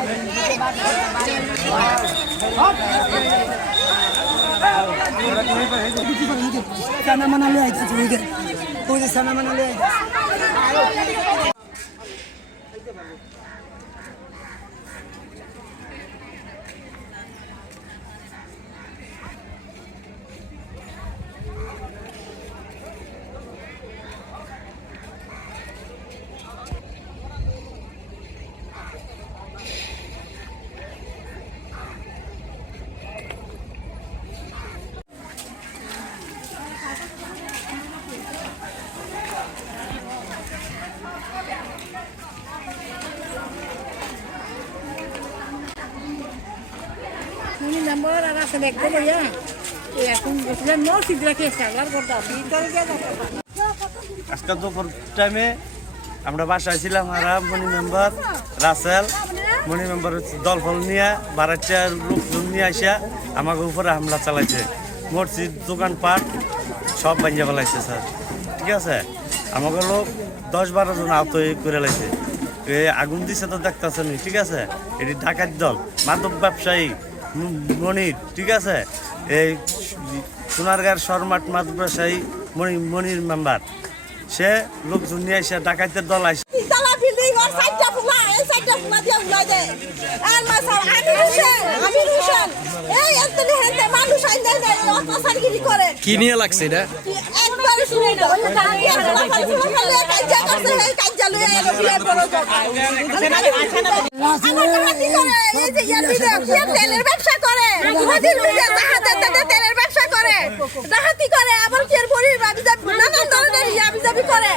কই সানা মানা লয়ে আইতাছে ওই ওই যে সানা মানা লয়ে আইতাছে Sudah mau sih lagi salar করতাম ভিতরে গিয়ে কথা আজকে দুপুর টাইমে আমরা বাসায় ছিলাম আর মনি মেম্বার রাসেল। মনি মেম্বার দল ফল নিয়ে বারাচ্চার লোকজন নিয়ে আসিয়া আমাকে উপরে হামলা চালাইছে। মসজিদ, দোকানপাট, সব ভাঙিয়ে ফেলাইছে, স্যার। ঠিক আছে? আমাকে লোক দশ বারো জন আহত করে লাইছে। আগুন দিছে তো দেখতেছেন ঠিক আছে? এটি ডাকাত দল, মাদক ব্যবসায়ী। মনির ঠিক আছে? এই সোনারগাঁর শর্মাট ব্যবসায়ী মণি মনির মেম্বার সে লোকজন নিয়ে এসে ডাকাতের দল আসে কি নিয়ে লাগছে এটা? তেলের ব্যবসা করে। তেলের ব্যবসা করে। ডাহাতি করে আবার নানান ধরনের ইয়াবি করে।